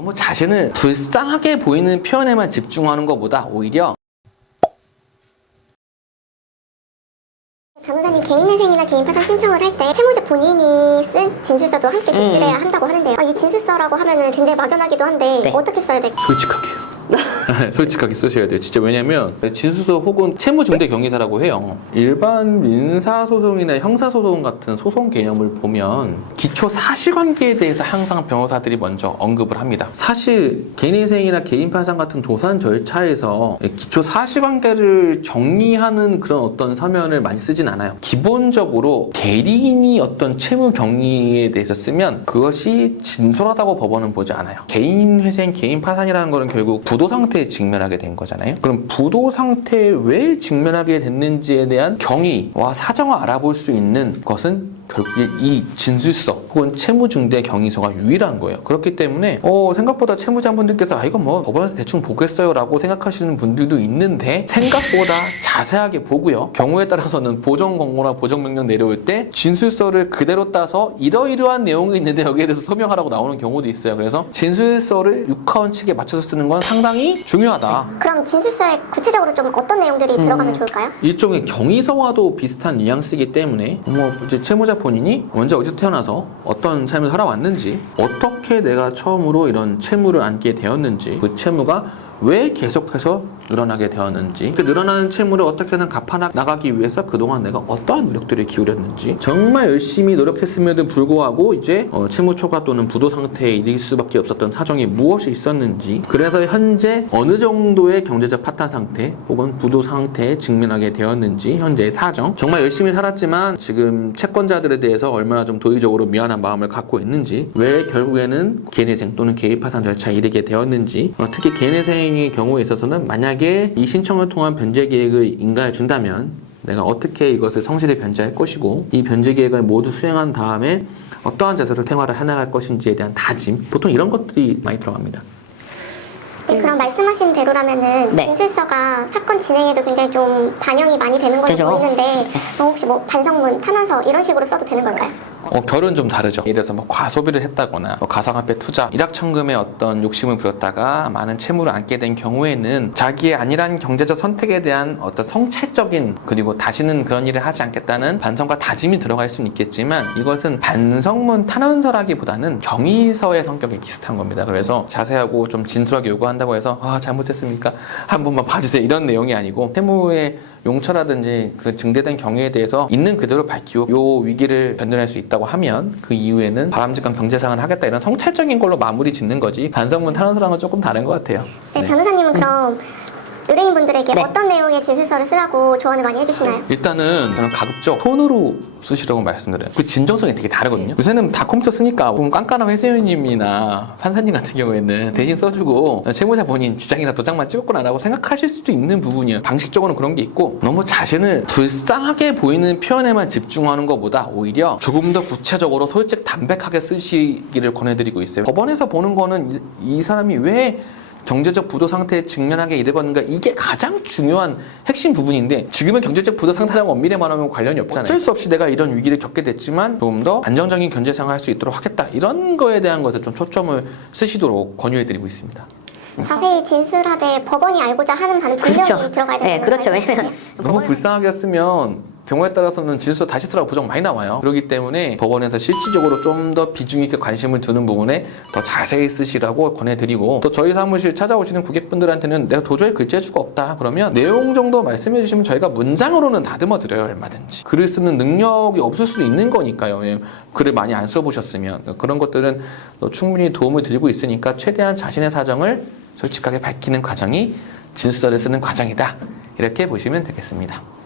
너무 자신을 불쌍하게 보이는 표현에만 집중하는 것보다 오히려 변호사님 개인회생이나 개인파산 신청을 할 때 채무자 본인이 쓴 진술서도 함께 제출해야 한다고 하는데요. 아, 이 진술서라고 하면은 굉장히 막연하기도 한데 네. 어떻게 써야 될까요? 솔직하게요. 솔직하게 쓰셔야 돼요. 진짜 왜냐면 진술서 혹은 채무중대 경위사라고 해요. 일반 민사소송이나 형사소송 같은 소송 개념을 보면 기초 사실관계에 대해서 항상 변호사들이 먼저 언급을 합니다. 사실 개인인생이나 개인판상 같은 조산 절차에서 기초 사실관계를 정리하는 그런 어떤 서면을 많이 쓰진 않아요. 기본적으로 개인이 어떤 채무 경위에 대해서 쓰면 그것이 진솔하다고 법원은 보지 않아요. 개인 회생, 개인 파산이라는 거는 결국 부도 상태에 직면하게 된 거잖아요. 그럼 부도 상태에 왜 직면하게 됐는지에 대한 경위와 사정을 알아볼 수 있는 것은 결국에 이 진술서 혹은 채무중대 경위서가 유일한 거예요. 그렇기 때문에 어, 생각보다 채무자분들께서 아 이건 뭐 법원에서 대충 보겠어요 라고 생각하시는 분들도 있는데 생각보다 자세하게 보고요. 경우에 따라서는 보정 권고나 보정 명령 내려올 때 진술서를 그대로 따서 이러이러한 내용이 있는데 여기에 대해서 소명하라고 나오는 경우도 있어요. 그래서 진술서를 육하원 측에 맞춰서 쓰는 건 상당히 중요하다. 그럼 진술서에 구체적으로 좀 어떤 내용들이 들어가면 좋을까요? 일종의 경위서와도 비슷한 뉘앙스이기 때문에 뭐 이제 채무자 본인이 언제 어디서 태어나서 어떤 삶을 살아왔는지 어떻게 내가 처음으로 이런 채무를 안게 되었는지 그 채무가 왜 계속해서 늘어나게 되었는지 그 늘어나는 채무를 어떻게든 갚아 나가기 위해서 그동안 내가 어떠한 노력들을 기울였는지 정말 열심히 노력했음에도 불구하고 이제 어, 채무 초과 또는 부도 상태에 이를 수밖에 없었던 사정이 무엇이 있었는지 그래서 현재 어느 정도의 경제적 파탄 상태 혹은 부도 상태에 직면하게 되었는지 현재의 사정. 정말 열심히 살았지만 지금 채권자들에 대해서 얼마나 좀 도의적으로 미안한 마음을 갖고 있는지 왜 결국에는 개인회생 또는 개인파산 절차에 이르게 되었는지 어, 특히 개인회생 의 경우에 있어서는 만약에 이 신청을 통한 변제 계획을 인가해 준다면 내가 어떻게 이것을 성실히 변제할 것이고 이 변제 계획을 모두 수행한 다음에 어떠한 자세로 생활을 해나갈 것인지에 대한 다짐 보통 이런 것들이 많이 들어갑니다. 네, 그럼 말씀하신 대로라면은 네. 진술서가 사건 진행에도 굉장히 좀 반영이 많이 되는 걸로 되죠. 보이는데 뭐 혹시 뭐 반성문, 탄원서 이런 식으로 써도 되는 걸까요? 어, 결은 좀 다르죠. 예를 들어서 뭐 과소비를 했다거나 뭐 가상화폐 투자, 일확천금의 어떤 욕심을 부렸다가 많은 채무를 안게 된 경우에는 자기의 안일한 경제적 선택에 대한 어떤 성찰적인 그리고 다시는 그런 일을 하지 않겠다는 반성과 다짐이 들어갈 수는 있겠지만 이것은 반성문 탄원서라기보다는 경위서의 성격이 비슷한 겁니다. 그래서 자세하고 좀 진솔하게 요구한다고 해서 아 잘못했습니까? 한 번만 봐주세요 이런 내용이 아니고 채무의 용처라든지 그 증대된 경위에 대해서 있는 그대로 밝히고 요 위기를 견뎌낼 수 있다고 하면 그 이후에는 바람직한 경제상을 하겠다 이런 성찰적인 걸로 마무리 짓는 거지 반성문 탄원서랑은 조금 다른 것 같아요. 네, 네. 변호사님은 그럼 의뢰인분들에게 네. 어떤 내용의 진술서를 쓰라고 조언을 많이 해주시나요? 일단은 저는 가급적 손으로 쓰시라고 말씀드려요. 그 진정성이 되게 다르거든요. 요새는 다 컴퓨터 쓰니까 보면 깐깐한 회사원님이나 판사님 같은 경우에는 대신 써주고 채무자 본인 지장이나 도장만 찍었구나 라고 생각하실 수도 있는 부분이에요. 방식적으로는 그런 게 있고 너무 자신을 불쌍하게 보이는 표현에만 집중하는 것보다 오히려 조금 더 구체적으로 솔직 담백하게 쓰시기를 권해드리고 있어요. 법원에서 보는 거는 이, 이 사람이 왜 경제적 부도 상태에 직면하게 이르건가 이게 가장 중요한 핵심 부분인데 지금의 경제적 부도 상태랑 엄밀히 말하면 관련이 없잖아요. 어쩔 수 없이 내가 이런 위기를 겪게 됐지만 조금 더 안정적인 경제 생활 할수 있도록 하겠다 이런 거에 대한 것에 좀 초점을 쓰시도록 권유해드리고 있습니다. 자세히 진술하되 법원이 알고자 하는 바는 분명히 그렇죠. 들어가야 되는 네, 그렇죠. 왜냐면 너무 불쌍하게 쓰면 경우에 따라서는 진술서 다시 쓰라고 부정 많이 나와요. 그렇기 때문에 법원에서 실질적으로 좀 더 비중 있게 관심을 두는 부분에 더 자세히 쓰시라고 권해드리고 또 저희 사무실 찾아오시는 고객분들한테는 내가 도저히 글재주가 없다 그러면 내용 정도 말씀해 주시면 저희가 문장으로는 다듬어 드려요 얼마든지 글을 쓰는 능력이 없을 수도 있는 거니까요. 예, 글을 많이 안 써보셨으면 그런 것들은 또 충분히 도움을 드리고 있으니까 최대한 자신의 사정을 솔직하게 밝히는 과정이 진술서를 쓰는 과정이다 이렇게 보시면 되겠습니다.